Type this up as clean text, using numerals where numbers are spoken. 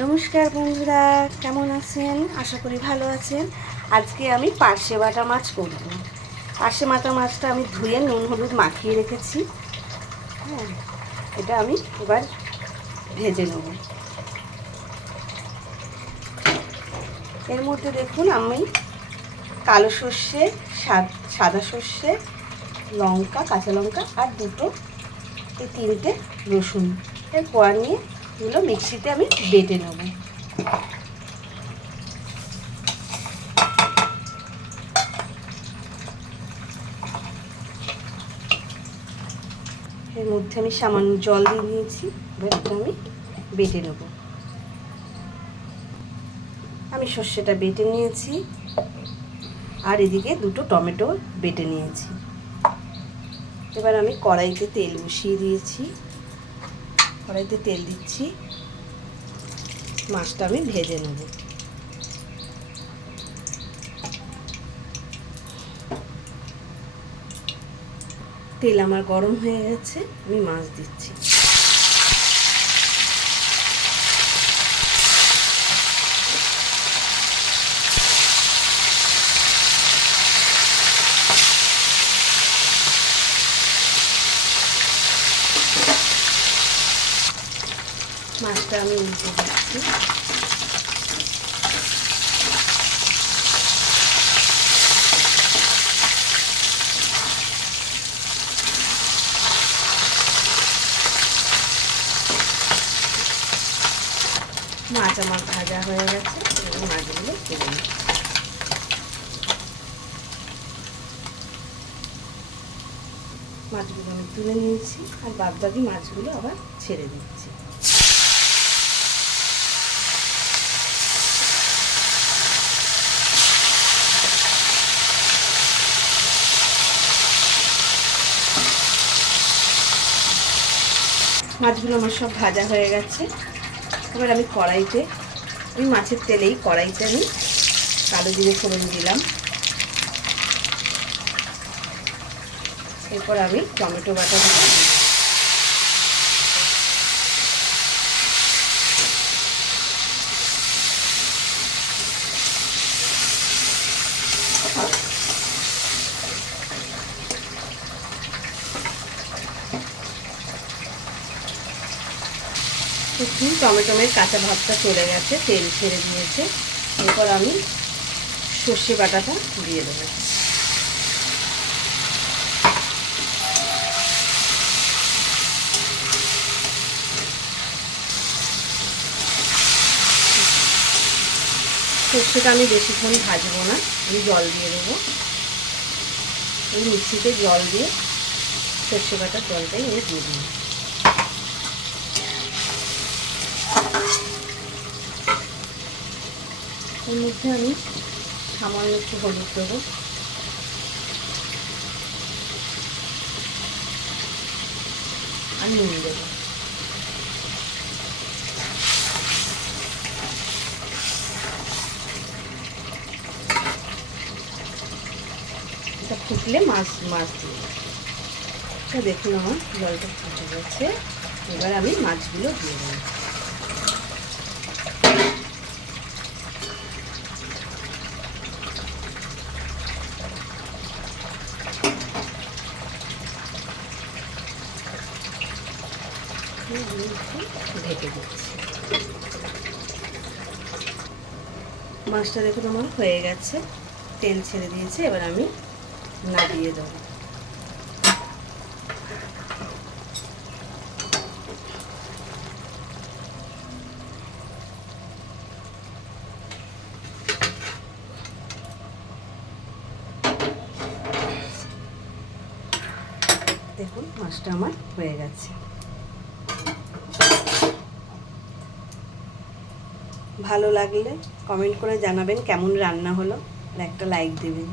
নমস্কার বন্ধুরা, কেমন আছেন? আশা করি ভালো আছেন। আজকে আমি পার্শে বাটা মাছ করব। পার্শে বাটা মাছটা আমি ধুয়ে নুন হলুদ মাখিয়ে রেখেছি। হ্যাঁ, এটা আমি এবার ভেজে নেব। এর মধ্যে দেখুন আমি কালো সর্ষে, সাদা সর্ষে, লঙ্কা, কাঁচা লঙ্কা আর এই তিনটে রসুন এর কোয়া নিয়ে এগুলো মিক্সিতে আমি বেটে নেব। এর মধ্যে আমি সামান্য জল দিয়ে নিয়েছি। এবার এটা আমি বেটে নেব। আমি সর্ষেটা বেটে নিয়েছি আর এদিকে দুটো টমেটো বেটে নিয়েছি। এবার আমি কড়াইতে তেল বসিয়ে দিয়েছি। কড়াইতে তেল দিচ্ছি, মাছটা আমি ভেজে নেব। তেল আমার গরম হয়ে গেছে, আমি মাছ দিচ্ছি। মাছটা আমি উল্টে দিচ্ছি। মাছ আমার ভাজা হয়ে গেছে, মাছগুলো তুলে নিচ্ছি। মাছগুলো আমি তুলে নিয়েছি আর বাদ বাকি মাছগুলো আবার ছেড়ে দিচ্ছি। মাছগুলো আমার সব ভাজা হয়ে গেছে। এবার আমি কড়াইতে, ওই মাছের তেলেই কড়াইতে আমি কালো জিরে ফোড়ন দিলাম। এরপর আমি টমেটো বাটা দিলাম। দেখুন টমেটোমের কাঁচা ভাবটা চলে গেছে, তেল ছেড়ে দিয়েছে। এরপর আমি সর্ষে বাটাটা দিয়ে দেবো। সর্ষেটা আমি বেশিক্ষণ ভাজবো না, আমি জল দিয়ে দেবো। এই মিক্সিতে জল দিয়ে সর্ষে বাটার জলটাই আমি দিয়ে দিই। এর মধ্যে আমি সামান্য একটু হলুদ দেবো, আর নুন দেবো। এটা ফুটলে মাছ দিয়ে এটা দেখুন আমার জলটা ফুটে গেছে। এবার আমি মাছগুলো দিয়ে দেবো। ঢেকে দিচ্ছি। মাছটা দেখুন আমার হয়ে গেছে, তেল ছেড়ে দিয়েছে। এবার আমি নাড়িয়ে দেবো। দেখুন মাছটা আমার হয়ে গেছে। ভালো লাগলে কমেন্ট করে জানাবেন কেমন রান্না হলো, আর একটা লাইক দেবেন।